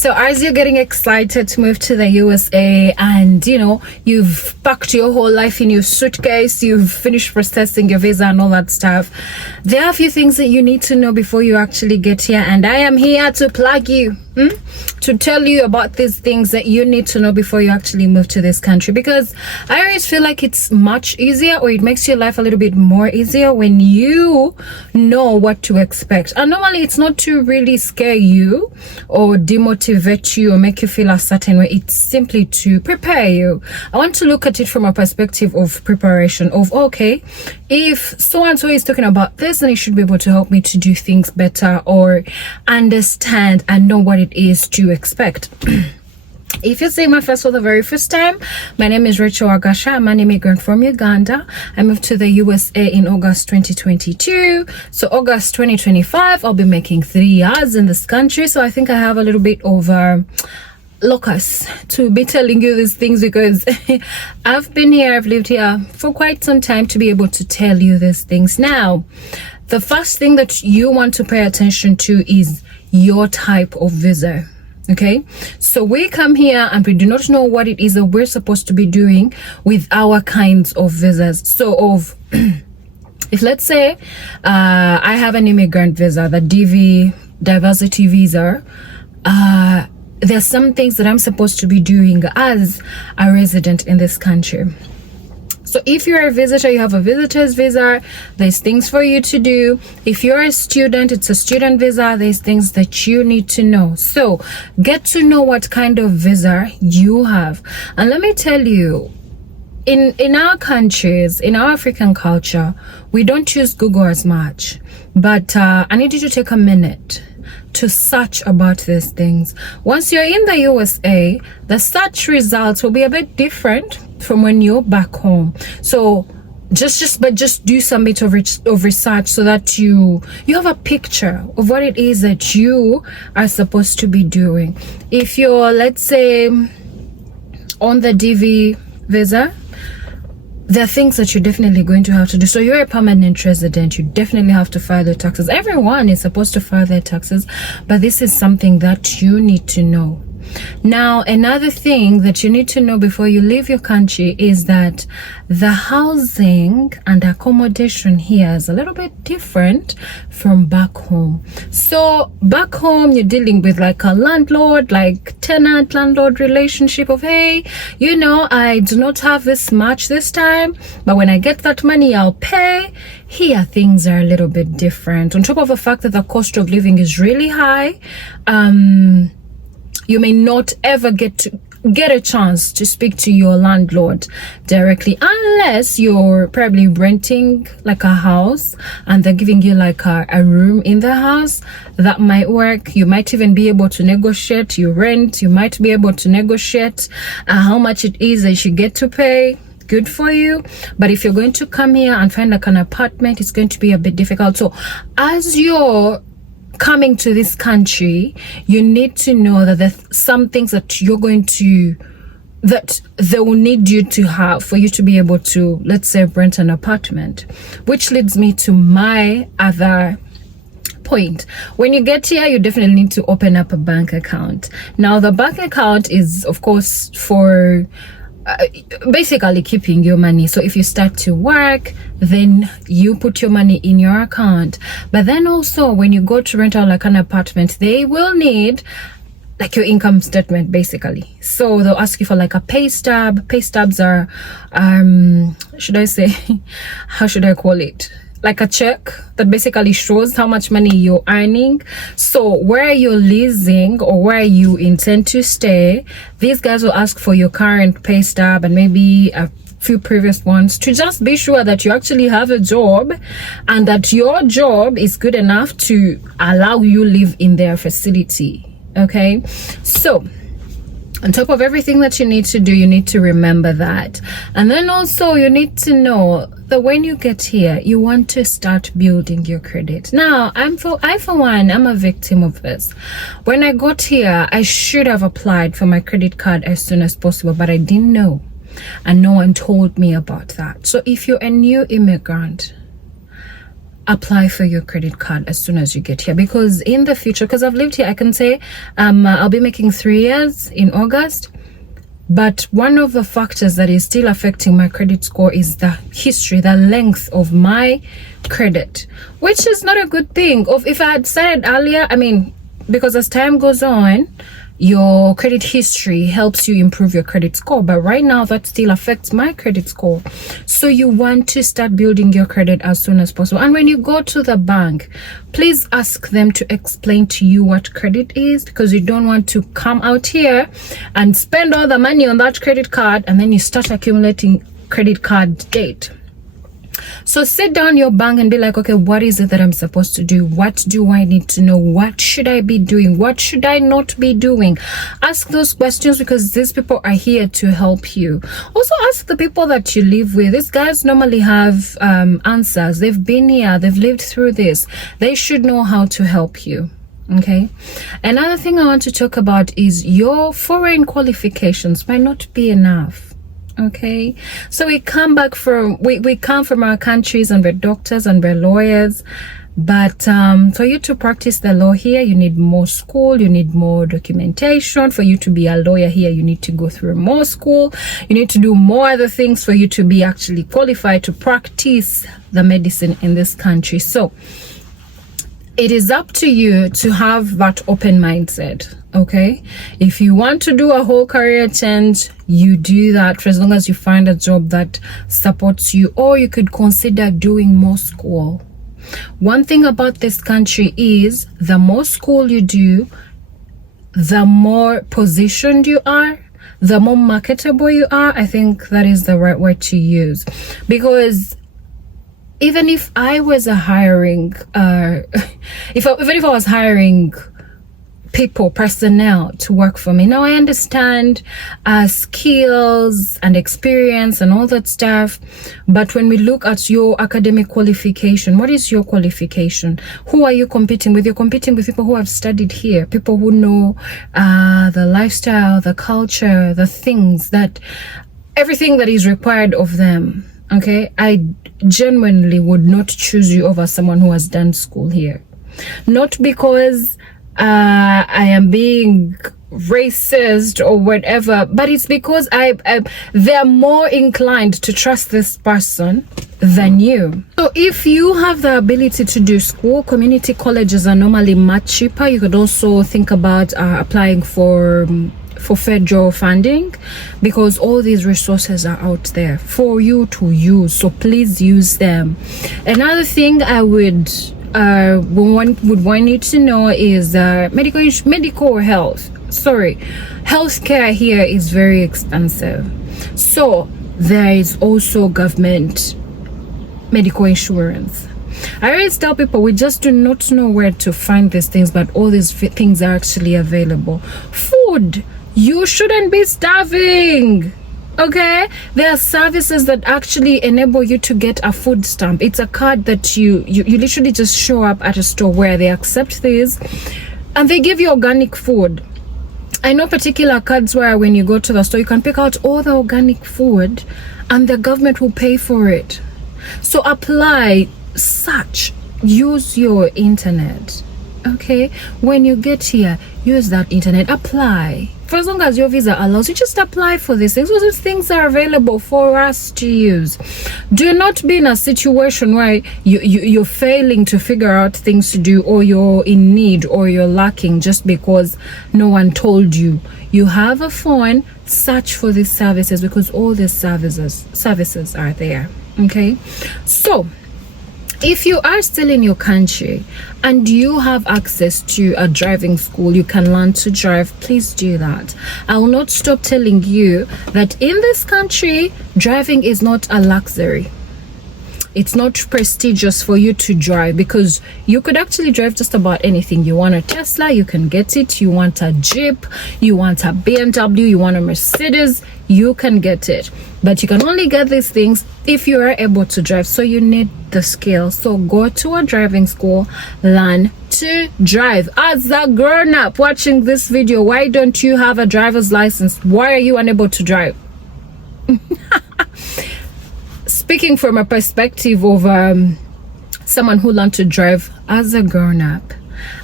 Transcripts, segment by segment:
So as you're getting excited to move to the USA and you've packed your whole life in your suitcase, you've finished processing your visa and all that stuff, there are a few things that you need to know before you actually get here, and I am here to plug you to tell you about these things that you need to know before you actually move to this country, because I always feel like it's much easier, or it makes your life a little bit more easier when you know what to expect. And normally it's not to really scare you or demotivate you or make you feel a certain way. It's simply to prepare you. I want to look at it from a perspective of preparation, of okay, if so and so is talking about this, then it should be able to help me to do things better or understand and know what it is to expect. If you're seeing my face for the very first time, my name is Rachel Agasha. I'm an immigrant from Uganda. I moved to the USA in August 2022. So August 2025, I'll be making 3 years in this country. So I think I have a little bit of locus to be telling you these things, because I've been here, I've lived here for quite some time to be able to tell you these things. Now, the first thing that you want to pay attention to is your type of visa. Okay, so we come here and we do not know what it is that we're supposed to be doing with our kinds of visas. So if let's say I have an immigrant visa, the DV diversity visa, there's some things that I'm supposed to be doing as a resident in this country. So if you're a visitor, you have a visitor's visa, there's things for you to do. If you're a student, it's a student visa, there's things that you need to know. So get to know what kind of visa you have. And let me tell you, in our countries, in our African culture, we don't use Google as much. But I need you to take a minute to search about these things. Once you're in the USA, the search results will be a bit different from when you're back home. So just do some bit of research so that you have a picture of what it is that you are supposed to be doing. If you're, let's say, on the DV visa, there are things that you're definitely going to have to do. So you're a permanent resident, you definitely have to file the taxes. Everyone is supposed to file their taxes, but this is something that you need to know. Now, another thing that you need to know before you leave your country is that the housing and accommodation here is a little bit different from back home. So back home, you're dealing with like a landlord, like tenant landlord relationship of, hey, I do not have this much this time, but when I get that money, I'll pay. Here, things are a little bit different. On top of the fact that the cost of living is really high, you may not ever get a chance to speak to your landlord directly, unless you're probably renting like a house and they're giving you like a room in the house. That might work. You might even be able to negotiate your rent. You might be able to negotiate how much it is that you get to pay. Good for you. But if you're going to come here and find like an apartment, it's going to be a bit difficult. So as you're coming to this country, you need to know that there's some things that that they will need you to have for you to be able to, let's say, rent an apartment. Which leads me to my other point. When you get here, you definitely need to open up a bank account. Now, the bank account is, of course, for basically keeping your money. So if you start to work, then you put your money in your account. But then also when you go to rent out like an apartment, they will need like your income statement basically. So they'll ask you for like a pay stub. Pay stubs are should I say how should I call it, like a check that basically shows how much money you're earning. So where you're leasing or where you intend to stay, these guys will ask for your current pay stub and maybe a few previous ones to just be sure that you actually have a job and that your job is good enough to allow you live in their facility. Okay, so on top of everything that you need to do, you need to remember that. And then also you need to know that when you get here, you want to start building your credit. Now, I for one, I'm a victim of this. When I got here, I should have applied for my credit card as soon as possible, but I didn't know. And no one told me about that. So if you're a new immigrant, apply for your credit card as soon as you get here, because in the future, because I've lived here, I can say I'll be making 3 years in August. But one of the factors that is still affecting my credit score is the history, the length of my credit, which is not a good thing. If I had started earlier, I mean, because as time goes on, your credit history helps you improve your credit score. But right now, that still affects my credit score. So you want to start building your credit as soon as possible. And when you go to the bank, please ask them to explain to you what credit is, because you don't want to come out here and spend all the money on that credit card and then you start accumulating credit card debt. So sit down your bank and be like, okay, what is it that I'm supposed to do? What do I need to know? What should I be doing? What should I not be doing? Ask those questions, because these people are here to help you. Also ask the people that you live with. These guys normally have answers. They've been here. They've lived through this. They should know how to help you. Okay. Another thing I want to talk about is your foreign qualifications might not be enough. Okay, so we come from our countries and we're doctors and we're lawyers, but for you to practice the law here, you need more school, you need more documentation. For you to be a lawyer here, you need to go through more school, you need to do more other things for you to be actually qualified to practice the medicine in this country. So it is up to you to have that open mindset. Okay, if you want to do a whole career change, you do that for as long as you find a job that supports you, or you could consider doing more school. One thing about this country is the more school you do, the more positioned you are, the more marketable you are. I think that is the right word to use, because even if I was hiring if I was hiring personnel to work for me. Now I understand skills and experience and all that stuff, but when we look at your academic qualification, what is your qualification? Who are you competing with? You're competing with people who have studied here, people who know the lifestyle, the culture, the things, that everything that is required of them. Okay, I genuinely would not choose you over someone who has done school here. Not because I am being racist or whatever, but it's because they're more inclined to trust this person than you. So if you have the ability to do school, community colleges are normally much cheaper. You could also think about applying for federal funding, because all these resources are out there for you to use. So please use them. Another thing I would want you to know is healthcare here is very expensive. So there is also government medical insurance. I always tell people we just do not know where to find these things, but all these things are actually available. Food, you shouldn't be starving. Okay, there are services that actually enable you to get a food stamp. It's a card that you literally just show up at a store where they accept these and they give you organic food. I know particular cards where when you go to the store, you can pick out all the organic food and the government will pay for it. So apply, search, use your internet. Okay, when you get here, use that internet, apply. For as long as your visa allows you, just apply for these things. Those things are available for us to use. Do not be in a situation where you're failing to figure out things to do, or you're in need, or you're lacking just because no one told you. You have a phone, search for these services, because all these services are there. Okay, so if you are still in your country and you have access to a driving school, you can learn to drive, please do that. I will not stop telling you that in this country, driving is not a luxury. It's not prestigious for you to drive, because you could actually drive just about anything. You want a Tesla, you can get it. You want a Jeep, you want a BMW, you want a Mercedes, you can get it. But you can only get these things if you are able to drive. So you need the skill. So go to a driving school, learn to drive. As a grown-up watching this video, why don't you have a driver's license? Why are you unable to drive? Speaking from a perspective of someone who learned to drive as a grown-up.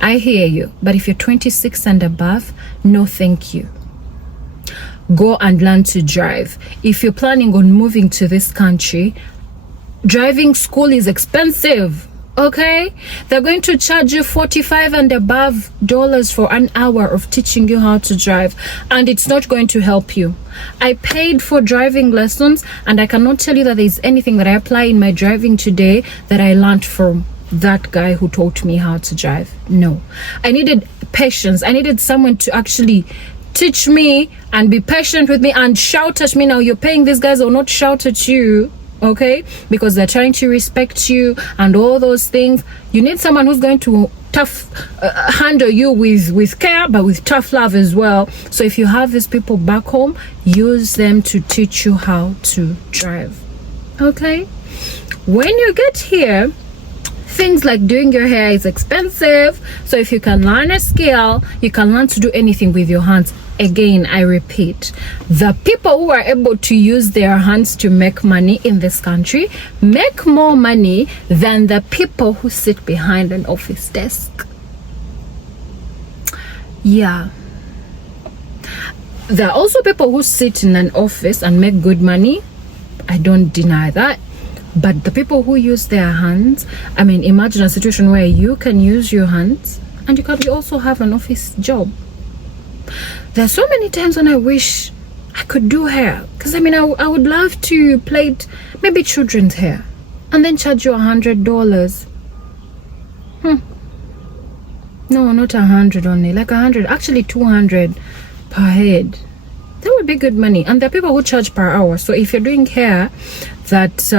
I hear you, but if you're 26 and above, no thank you. Go and learn to drive. If you're planning on moving to this country, driving school is expensive. Okay, they're going to charge you $45 and above for an hour of teaching you how to drive, and it's not going to help you. I paid for driving lessons, and I cannot tell you that there's anything that I apply in my driving today that I learned from that guy who taught me how to drive. No, I needed patience. I needed someone to actually teach me and be patient with me and shout at me. Now you're paying these guys, or not shout at you, okay, because they're trying to respect you and all those things. You need someone who's going to handle you with care, but with tough love as well. So if you have these people back home, use them to teach you how to drive. Okay, when you get here, things like doing your hair is expensive. So if you can learn a skill, you can learn to do anything with your hands. Again, I repeat, the people who are able to use their hands to make money in this country make more money than the people who sit behind an office desk. Yeah. There are also people who sit in an office and make good money. I don't deny that. But the people who use their hands, I mean, imagine a situation where you can use your hands and you also have an office job. There are so many times when I wish I could do hair, because I mean, I would love to plait maybe children's hair and then charge you $100. No, not 100 only, like 100, actually 200 per head. That would be good money. And there are people who charge per hour. So if you're doing hair that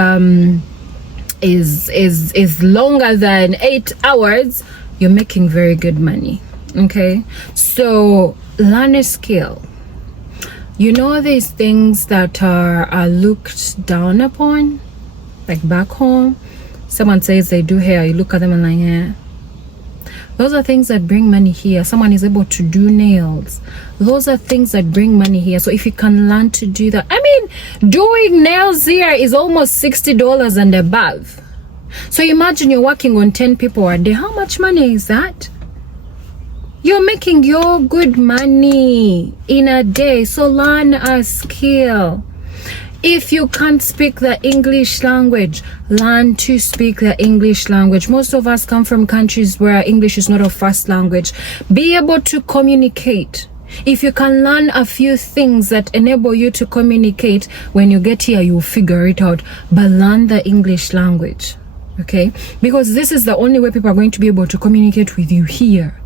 is longer than 8 hours, you're making very good money. Okay, so learn a skill. You know, these things that are looked down upon, like back home, someone says they do hair, you look at them and like, yeah. Those are things that bring money here. Someone is able to do nails. Those are things that bring money here. So if you can learn to do that, I mean, doing nails here is almost $60 and above. So imagine you're working on 10 people a day. How much money is that? You're making your good money in a day. So learn a skill. If you can't speak the English language, learn to speak the English language. Most of us come from countries where English is not a first language. Be able to communicate. If you can learn a few things that enable you to communicate, when you get here, you'll figure it out. But learn the English language, okay? Because this is the only way people are going to be able to communicate with you here.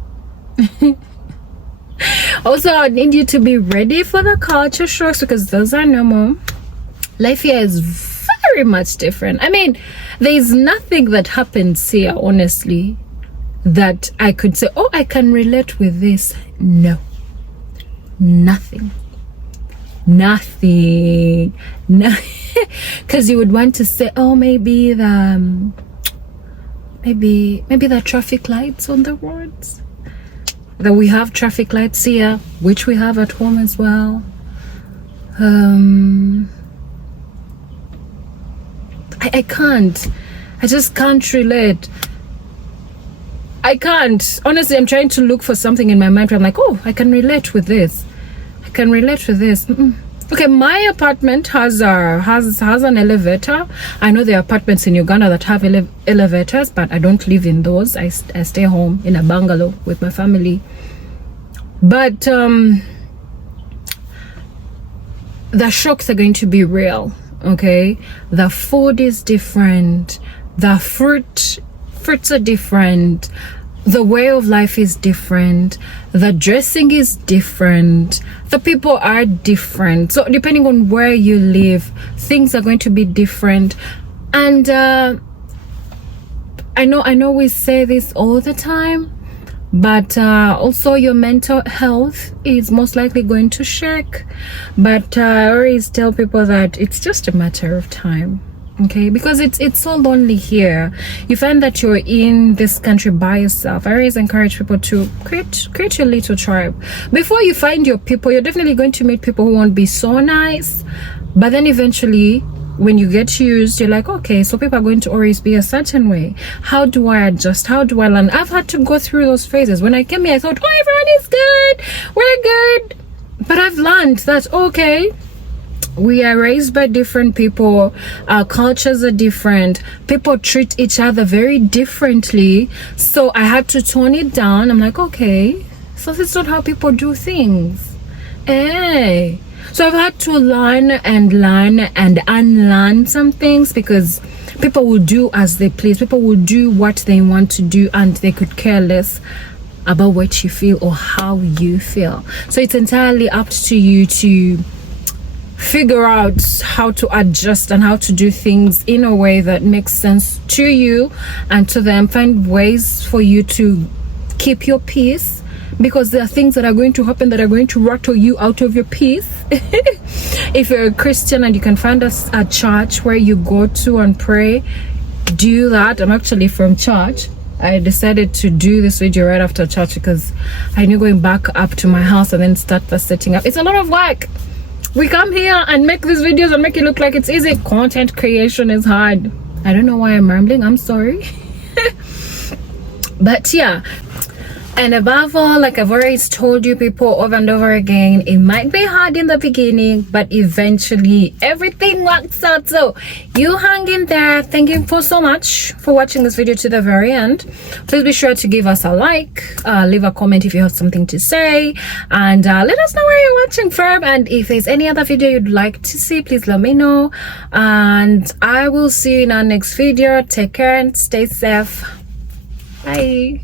Also, I need you to be ready for the culture shocks, because those are normal. Life here is very much different. I mean, there's nothing that happens here, honestly, that I could say, oh, I can relate with this. No. Nothing. No. Because you would want to say, oh, maybe the traffic lights on the roads. That we have traffic lights here, which we have at home as well. I can't. I just can't relate. I can't. Honestly, I'm trying to look for something in my mind where I'm like, oh, I can relate with this. I can relate with this. Okay, my apartment has an elevator. I know there are apartments in Uganda that have elevators, but I don't live in those. I stay home in a bungalow with my family. But the shocks are going to be real. Okay, the food is different, the fruits are different, the way of life is different, the dressing is different, the people are different. So depending on where you live, things are going to be different. And I know we say this all the time, but also your mental health is most likely going to shake. But I always tell people that it's just a matter of time, okay? Because it's so lonely here. You find that you're in this country by yourself. I always encourage people to create your little tribe. Before you find your people, you're definitely going to meet people who won't be so nice, but then eventually when you get used, you're like, okay, so people are going to always be a certain way. How do I adjust? How do I learn? I've had to go through those phases. When I came here, I thought, oh, everyone is good, we're good. But I've learned that, okay, we are raised by different people, our cultures are different, people treat each other very differently. So I had to tone it down. I'm like, okay, so that's not how people do things. Hey. So I've had to learn and unlearn some things, because people will do as they please. People will do what they want to do, and they could care less about what you feel or how you feel. So it's entirely up to you to figure out how to adjust and how to do things in a way that makes sense to you and to them. Find ways for you to keep your peace, because there are things that are going to happen that are going to rattle you out of your peace. If you're a Christian and you can find a church where you go to and pray, do that. I'm actually from church. I decided to do this video right after church because I knew going back up to my house and then start the setting up, it's a lot of work. We come here and make these videos and make it look like it's easy. Content creation is hard. I don't know why I'm rambling, I'm sorry. But yeah, and above all, like I've always told you people over and over again, it might be hard in the beginning, but eventually everything works out. So you hang in there. Thank you so much for watching this video to the very end. Please be sure to give us a like, leave a comment if you have something to say, and let us know where you're watching from. And if there's any other video you'd like to see, please let me know, and I will see you in our next video. Take care and stay safe. Bye.